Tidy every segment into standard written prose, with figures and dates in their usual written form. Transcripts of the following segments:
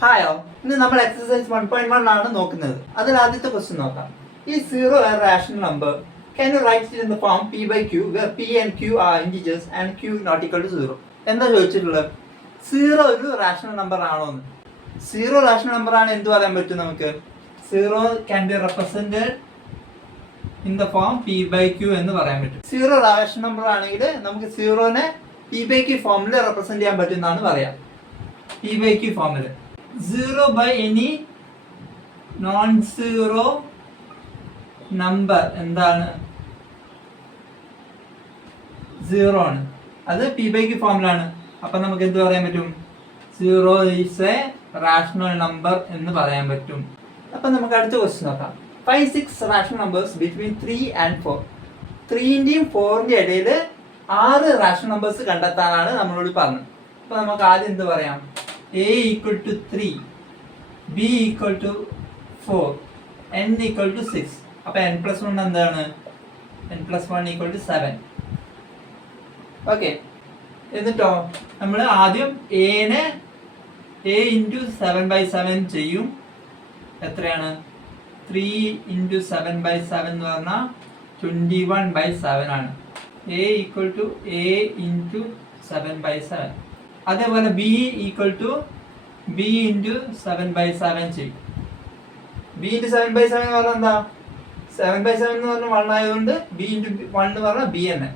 Hi all, ഇന്ന് നമ്മൾ exercise 1.1 ആണ് നോക്കുന്നത്. അതിൽ ആദ്യത്തെ ക്വസ്റ്റ്യൻ നോക്കാം. ഈ 0 a rational number, can you write it in the form p by q where p and q are integers and q not equal to 0? എന്താ ചോദിച്ചിട്ടുള്ളത്? 0 ഒരു റാഷണൽ നമ്പർ ആണോ എന്ന്. 0 റാഷണൽ നമ്പർ ആണ് എന്ത് പറയാൻ പറ്റും നമുക്ക്? 0 can be represented in the form p by q എന്ന് പറയാൻ പറ്റും. 0 റാഷണൽ നമ്പർ ആണെങ്കിൽ നമുക്ക് 0നെ p by q ഫോമിൽ റെപ്രസെന്റ് ചെയ്യാൻ പറ്റും എന്നാണ് പറയാം. p by q ഫോമിൽ 0 by any non-zero number എന്താണ്? 0 ആണ്. അത് p by q ഫോമിലാണ്. അപ്പൊ നമുക്ക് എന്ത് പറയാൻ പറ്റും? 0 is a rational number എന്ന് പറയാൻ പറ്റും. അപ്പൊ നമുക്ക് അടുത്ത ക്വസ്റ്റ്യൻ നോക്കാം. Find 6 rational numbers between 3 and 4. 3ന്റെയും 4ന്റെയും ഇടയിൽ 6 rational numbers കണ്ടെത്താനാണ് നമ്മളോട് പറഞ്ഞത്. അപ്പൊ നമുക്ക് ആദ്യം എന്ത് പറയാം? a equal to 3, b equal to 4, n equal to 6. അപ്പോൾ n plus 1 എന്താണ്? n plus 1 equal to 7. Okay, എന്നിട്ടോ നമ്മൾ ആദ്യം a into 7/7 ചെയ്യും. എത്രയാണ്? 3 into 7/7 എന്ന് പറഞ്ഞാൽ 21/7 ആണ്. a equal to a into 7/7. അതേപോലെ b equal to b into 7/7 ചെയ്യും. b ഇൻറ്റു 7/7 എന്ന് പറഞ്ഞാൽ എന്താ? 7/7 എന്ന് പറഞ്ഞാൽ 1 ആയതുകൊണ്ട് b ഇൻറ്റു 1 എന്ന് പറഞ്ഞാൽ b തന്നെ.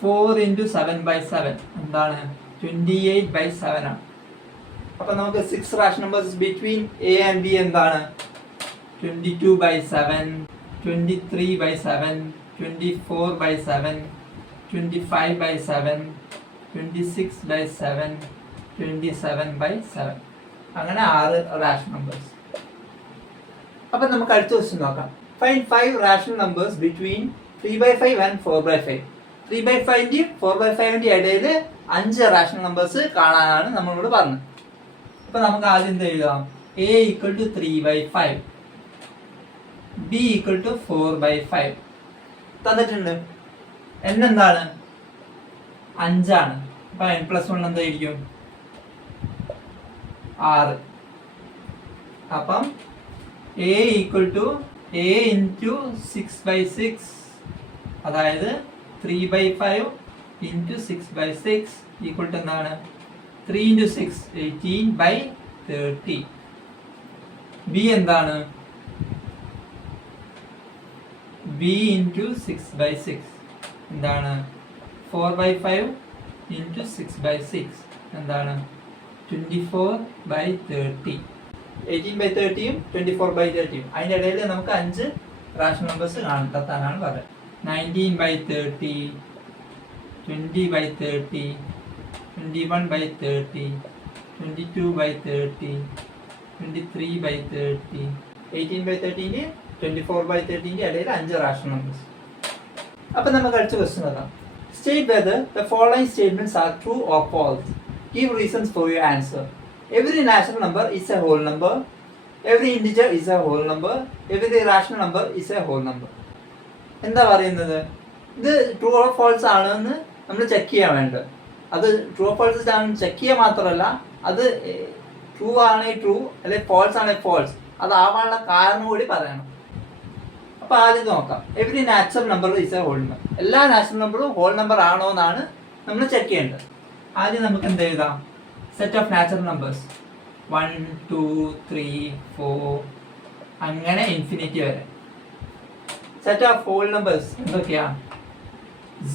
4 ഇൻറ്റു 7/7 എന്താണ്? 28/7 ആണ്. അപ്പൊ നമുക്ക് 6 rational numbers between a and b എന്താണ്? 22/7, 23/7, 24/7, 25/7, 26/7, 27/7. അങ്ങനെ 6 റാഷണൽ നമ്പേഴ്സ്. അപ്പൊ നമുക്ക് അടുത്ത ക്വസ്റ്റ്യൻ നോക്കാം. Find 5 rational numbers between 3/5 and 4/5. 3/5ന്റെയും 4/5ന്റെയും ഇടയിൽ 5 റാഷണൽ നമ്പേഴ്സ് കാണാനാണ് നമ്മളോട് പറഞ്ഞത്. അപ്പൊ നമുക്ക് ആദ്യം എന്ത് എഴുതാം? a equal to 3/5, b equal to 4/5 തന്നിട്ടുണ്ട്. n എന്താണ്? 5 ആണ്. അപ്പൊ n plus 1 എന്തായിരിക്കും? 6. അപ്പം a equal to a into 6/6, അതായത് 3/5 into 6/6 equal to എന്താണ്? 3 into 6 18/30. b എന്താണ്? b into 6/6 എന്താണ്? 4/5 into 6/6 എന്താണ്? 24/30. 18/30യും 24/30യും അതിൻ്റെ ഇടയിൽ നമുക്ക് 5 റാഷണൽ നമ്പേഴ്സ് കണ്ടെത്താനാണ് പറയുന്നത്. 19/30, 20/30, 21/30, 22/30, 23/30. 18/30ൻ്റെയും 24/30ൻ്റെയും ഇടയിൽ 5 റാഷണൽ നമ്പേഴ്സ്. അപ്പൊ നമുക്ക് അടുത്ത ക്വസ്റ്റ്യൻ നോക്കാം. State whether the following statements are true or false. Give reasons for your answer. Every natural number is a whole number. Every integer is a whole number. Every rational number is a whole number. എന്താ പറയുന്നത്? ഇത് true or false ആണെന്ന് നമ്മൾ check ചെയ്യാൻ വേണ്ടത്. അത് true or false ആണെന്ന് check ചെയ്യുക മാത്രമല്ല, അത് ട്രൂ ആണെങ്കിൽ ട്രൂ അല്ലെങ്കിൽ ഫോൾസ് ആണെങ്കിൽ ഫോൾസ്, അതാവാനുള്ള കാരണം കൂടി പറയണം. അപ്പൊ ആദ്യം നോക്കാം. Every natural number is a whole number. എല്ലാ നാച്ചുറൽ നമ്പറും ഹോൾ നമ്പർ ആണോ എന്നാണ് നമ്മൾ ചെക്ക് ചെയ്യേണ്ടത്. ആദ്യം നമുക്ക് എന്ത് എഴുതാം? സെറ്റ് ഓഫ് നാച്ചുറൽ നമ്പേഴ്സ് 1, 2, 3, 4 അങ്ങനെ ഇൻഫിനിറ്റി വരെ. സെറ്റ് ഓഫ് ഹോൾ നമ്പേഴ്സ് എന്തൊക്കെയാ?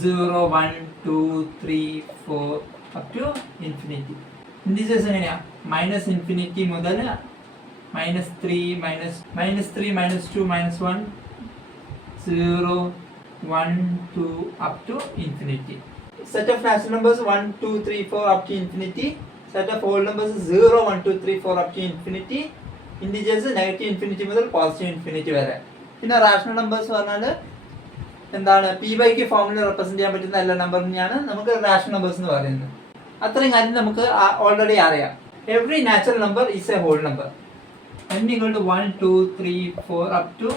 0, 1, 2, 3, 4 അപ് ടു ഇൻഫിനിറ്റി. ഇൻഡിജേഴ്സ് എങ്ങനെയാ? -∞ മുതൽ -3, -3, -2, -1, 0, 1, 2 up to infinity. Set of natural numbers 1, 2, 3, 4 up to infinity. Set of whole numbers 0, 1, 2, 3, 4 up to infinity. Integers negative infinity മുതൽ positive infinity വരെ. പിന്നെ rational numbers പറഞ്ഞാൽ എന്താണ്? p/q ഫോമിൽ represent ചെയ്യാൻ പറ്റുന്ന എല്ലാ നമ്പറിനെയാണ് നമുക്ക് റാഷണൽ നമ്പേഴ്സ് എന്ന് പറയുന്നത്. അത്രയും കാര്യം നമുക്ക് ഓൾറെഡി അറിയാം. Every natural number is a whole number. n equal to 1, 2, 3, 4 up to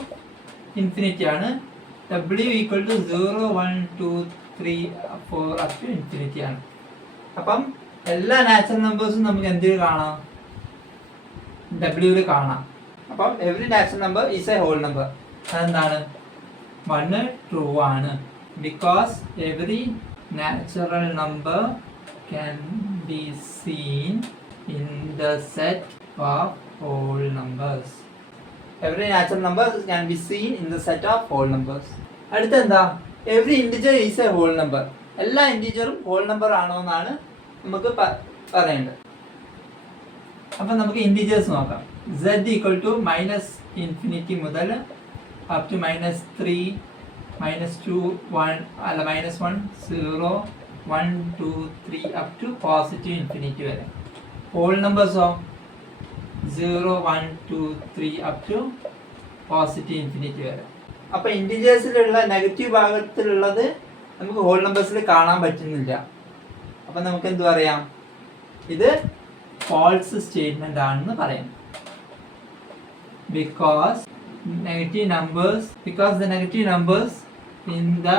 infinity ആണ്. w equal to 0, 1, 2, 3, 4 up to infinity ആണ്. അപ്പം എല്ലാ നാച്ചുറൽ നമ്പേഴ്സും നമുക്ക് എന്തിൽ കാണാം? ഡബ്ല്യൂയിൽ കാണാം. അപ്പം every natural number is a whole number. അതെന്താണ്? 1 ട്രൂ ആണ്. Because every natural number can be seen in the set of whole numbers. Every natural number can be seen in the set of whole numbers. അടുത്ത എന്താ? Every integer is a whole number. എല്ലാ ഇൻഡിജറും whole number ആണോ എന്നാണ് നമുക്ക് പറയേണ്ടത്. അപ്പം നമുക്ക് ഇൻഡിജേഴ്സ് നോക്കാം. z ഈക്വൽ ടു -∞ മുതൽ അപ് ടു -3, -2, 1 അല്ല -1, 0, 1, 2, 3 അപ് ടു +∞ വരെ. ഹോൾ നമ്പേഴ്സോ 0, 1, 2, 3 അപ് ടു +∞ വരെ. അപ്പൊ ഇൻഡിജേഴ്സിലുള്ള നെഗറ്റീവ് ഭാഗത്തിലുള്ളത് നമുക്ക് ഹോൾ നമ്പേഴ്സിൽ കാണാൻ പറ്റുന്നില്ല. അപ്പൊ നമുക്ക് എന്ത് പറയാം? ഇത് false statement ആണെന്ന് പറയാം. Because the negative numbers in the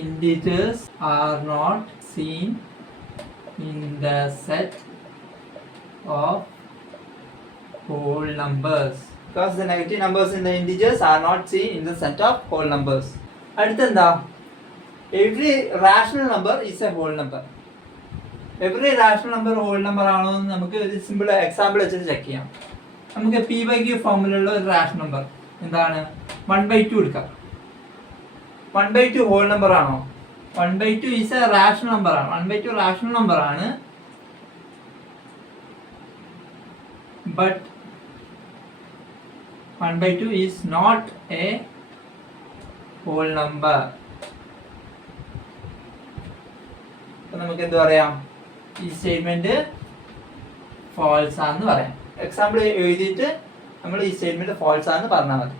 integers are not seen in the set of whole numbers. Because the negative numbers in the integers are not seen in the set of whole numbers. അടുത്തെന്താ? Every rational number is a whole number. Every rational number whole number ആണോ എന്ന് നമുക്ക് ഒരു simple example വെച്ചിട്ട് check ചെയ്യാം. നമുക്ക് P/Q ഫോമിലുള്ള ഒരു റാഷണൽ നമ്പർ എന്താണ്? 1/2 എടുക്കാം. 1/2 ഹോൾ നമ്പർ ആണോ? 1/2 ഈസ് എ റാഷണൽ നമ്പർ ആണ്. 1/2 റാഷണൽ നമ്പർ ആണ്. But 1/2 is not a whole number. നമുക്ക് എന്ത് പറയാം? ഈ സ്റ്റേറ്റ്മെന്റ് ഫാൾസ് ആണെന്ന് പറയാം. എക്സാമ്പിൾ എഴുതിയിട്ട് നമ്മൾ ഈ സ്റ്റേറ്റ്മെന്റ് ഫാൾസ് ആണെന്ന് പറഞ്ഞാൽ മതി.